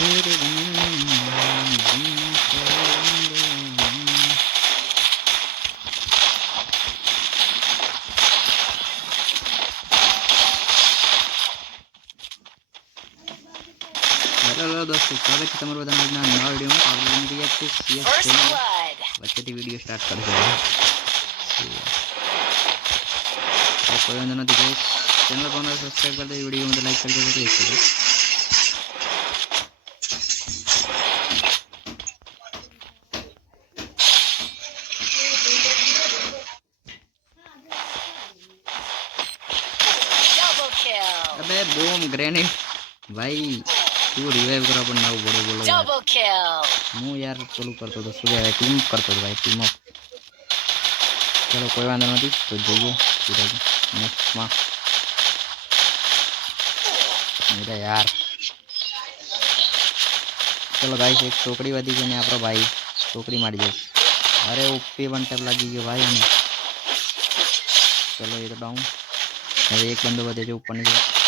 Hello दोस्तों स्वागत है तुम्हारा बता मेरा नया वीडियो में आप लोग मुझे एक सीएस बच्चे की वीडियो स्टार्ट कर दो तो कोई अंदर ना दिखे चैनल पर सब्सक्राइब कर दे वीडियो में लाइक कर दे तो एक करो અબે બોમ ગ્રેનેડ ભાઈ તું રિવાઈવ કરવા પણ ના પડે બોલો. હું યાર પેલું કરતો હતો શું કહેવાય ટીમ કરતો હતો ભાઈ ટીમ ચલો કોઈ વાંધો નથી તો જોઈએ. નેક્સ્ટમાં મેરા યાર. ચલો ભાઈ એક છોકરી વધી ગઈ ને આપણો ભાઈ. છોકરી મારી જાય અરે ઓપી વન ટેપ લાગી ગયો ભાઈ આને ચલો એ તો ડાઉન હવે એક બંદો વધે છે ઉપરની છે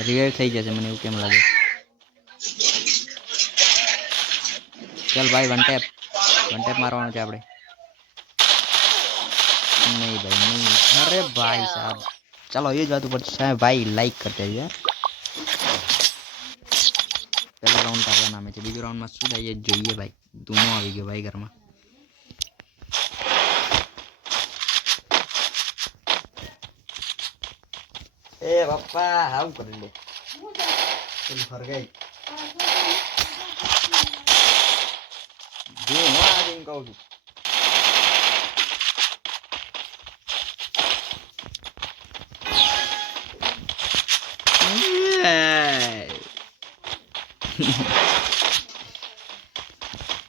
રિવાઈવ થઈ જશે મને એવું કેમ લાગે ચાલ ભાઈ વન ટેપ વન ટેપ મારવાનું છે આપણે નહીં ભાઈ નહીં અરે ભાઈ સાહેબ ચાલો એ જ વાત ઉપર સાહેબ ભાઈ લાઈક કરતા યાર પહેલો રાઉન્ડ આપણા નામે છે બીજો રાઉન્ડમાં શું થાય એ જોઈએ ભાઈ ધૂમો આવી ગયો ભાઈ ઘરમાં એ પપ્પા હાવ કરી લે ફરગાઈ જો હું આજે એમ કહું છું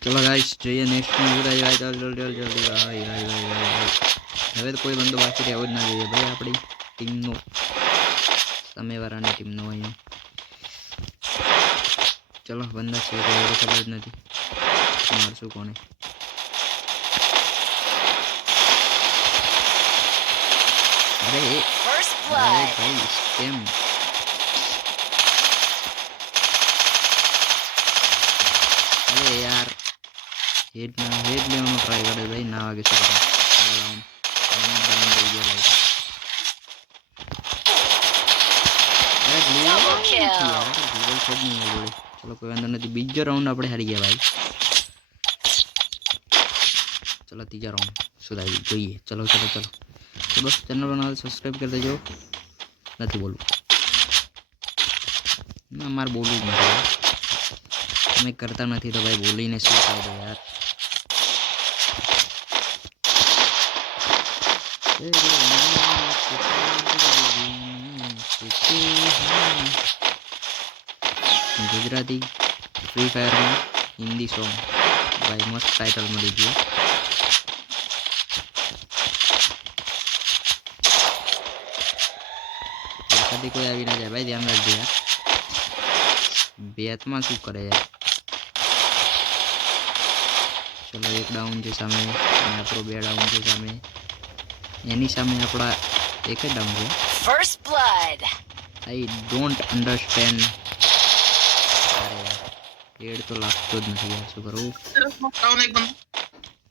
ચલો ગાઈસ જોઈએ નેક્સ્ટ માં શું થાય ભાઈ ચાલ જલ્દી જલ્દી જલ્દી ભાઈ ભાઈ ભાઈ ભાઈ હવે તો કોઈ બંદો બાકી રહેવો જ ના જોઈએ ભાઈ આપણી ટીમનો સામેવાળાની ટીમનો અહીંયા ચલો બંદા છે તો એ ખબર જ નથી મારશું કોને અરે એ First અરે blood. ભાઈ કેમ અરે યાર હેડ ના હેડ લેવાનો ટ્રાય કરે ભાઈ ના વાગે શું ચલો કોઈ વાંધો નથી બીજો રાઉન્ડ આપણે હારી ગયા ભાઈ ચલો ત્રીજા રાઉન્ડ શું થાય જોઈએ ચલો ચલો ચલો તો બસ ચેનલ બનાવો સબસ્ક્રાઈબ કરી દેજો નથી બોલવું ના મારે બોલવું જ નથી તમે કરતા નથી તો ભાઈ બોલીને શું ફાયદો યાર ગુજરાતી ફ્રી ફાયરમાં હિન્દી સોંગ ભાઈ મસ્ત ટાઇટલ મળી ગયું વરસાદી કોઈ આવી ના જાય ભાઈ ધ્યાન રાખજો યાર બેતમાં શું કરે યાર ચલો એક ડાઉન છે સામે અને આપણો બે ડાઉન છે સામે એની સામે આપણા એક જ ડાઉન છે First blood. I don't understand અરે યાર રેડ તો લાગતો જ નથી યાર શું કરવું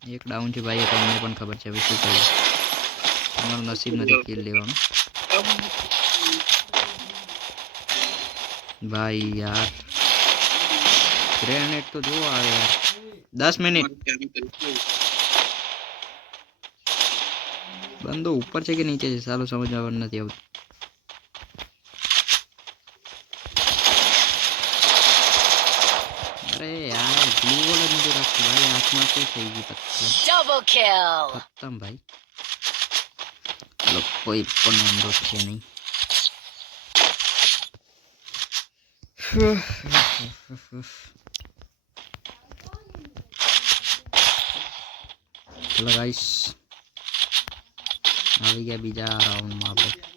એક ડાઉન છે ભાઈ એ તો અમને પણ ખબર છે હવે શું કરીએ તમારું નસીબ નથી કિલ લેવાનું ભાઈ યાર ગ્રેનેડ તો જો આવે યાર દસ મિનિટ બંદો ઉપર છે કે નીચે છે સારું સમજવા નથી આવતું kayak gitu double kill tambah kalau koi pun yang dosa nih Hello guys, Abi ya bisa round mabek.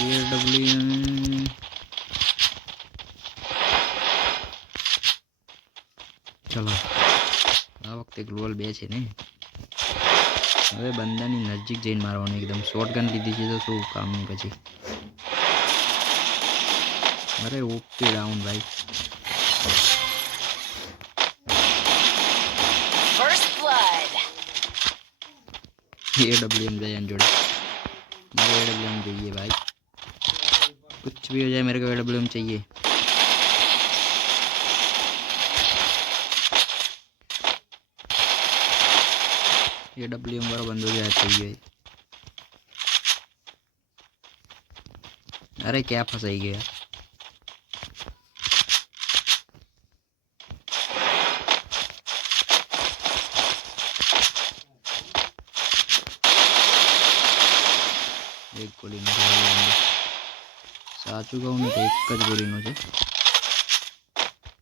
AWM ચલો. આ વખતે ગ્લોલ બે છે ને. હવે બંદાની નજીક જઈને મારવાનું એકદમ શોર્ટગન લીધી છે તો શું કામનું પછી. અરે ઓકે ડાઉન ભાઈ. એડબ્લ્યુએમ જયાન જોડે. મારે એડબ્લ્યુએમ જોઈએ ભાઈ. कुछ भी हो जाए, मेरे को डब्ल्यू चाहिए। ये डब्ल्यू वाला बंद हो जाए चाहिए अरे, क्या फंसाई गया સાચું કહું ને તો એક જ ગોળીનો છે.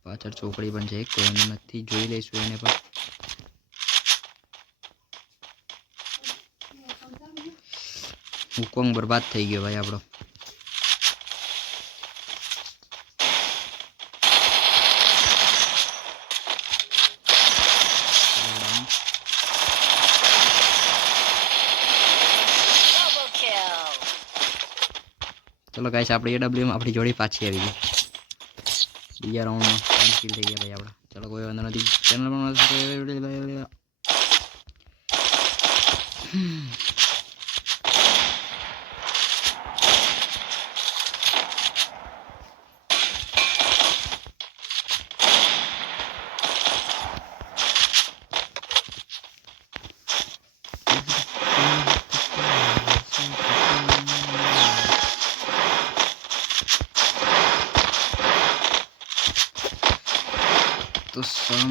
પાછળ ચોકડી પણ છે કોઈને નથી, જોઈ લઈશું એને પણ. હુકોંગ બરબાદ થઈ ગયો ભાઈ આપણો. ચલો ગાઈસ આપણે એડબ્લ્યુમાં આપણી જોડી પાછી આવી ગઈ. બીજા રાઉન્ડમાં કિલ થઈ ગયા ભાઈ આપણે. ચલો, કોઈ વાંધો નથી. ચેનલ પણ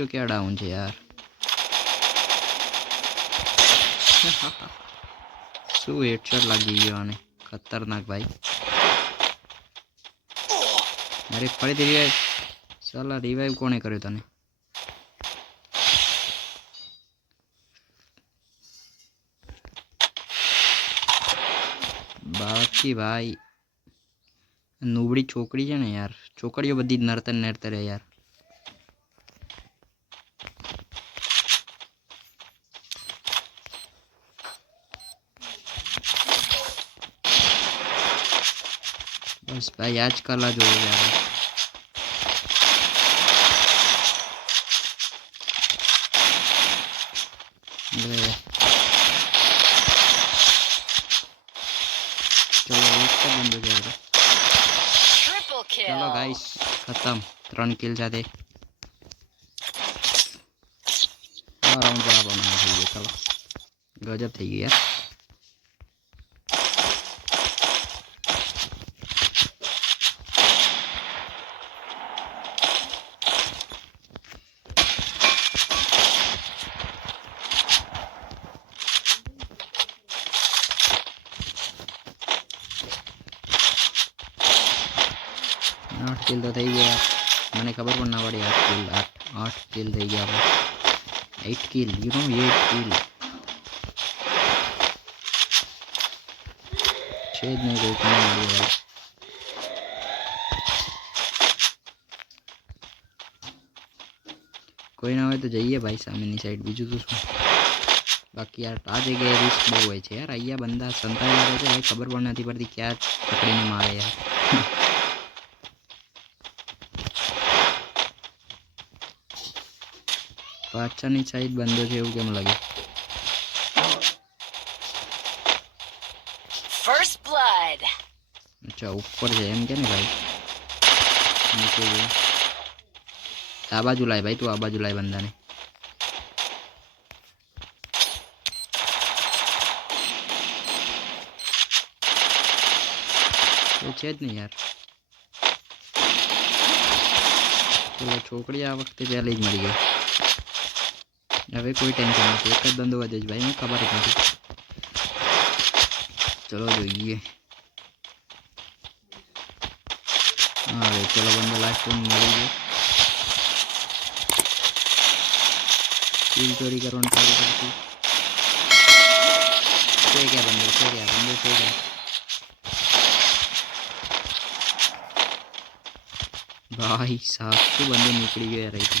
બીજો ક્યાં ડાઉન છે યાર? શું હેડશોટ લાગી ગયો આને? ખતરનાક ભાઈ. અરે ફરીથી રિવાઈવ સાલા રિવાઈવ કોણે કર્યો તને? બાકી ભાઈ નુબડી છોકરી છે ને યાર, છોકરીઓ બધી જ નડતર નડતર યાર. इस प्याज diyor जो हो जाएगा चलो गाइस खत्म। किल जाते चलो। गजब थी यार કિલ તો થઈ ગયા મને ખબર પણ ના પડી આઠ કિલ આઠ આઠ કિલ થઈ ગયા આપણે eight kill you know eight kill છે જ નહીં કોઈ પણ મળ્યું ભાઈ કોઈ ના હોય તો જઈએ ભાઈ સામેની સાઈડ બીજું તો શું બાકી યાર આ જગ્યાએ રિસ્ક બહુ હોય છે યાર અહીંયા બંદા સંતાયેલા રહે છે ભાઈ ખબર પણ નથી પડતી ક્યાં પકડીને મારે યાર પાછળની સાઈડ બંધો છે એવું કેમ લાગે? ફર્સ્ટ બ્લડ અચ્છા ઉપર છે એમ કે ને ભાઈ? નીચે છે. આ બાજુ લાય ભાઈ તું આ બાજુ લાય બંધાને. છે જ નહીં યાર. છોકરી આ વખતે પહેલી જ મળી ગઈ. अभी कोई टेंशन नहीं चेक कर दो अजय भाई, मैं खबर रखा थी चलो जो ये। हाँ अरे चलो बंदो लास्ट टाइम मिल तीन चोरी करो ट्राई करती सही क्या बंदो, सही क्या बंदो सही क्या भाई साहब, तू बंदे निकली गए रही थी।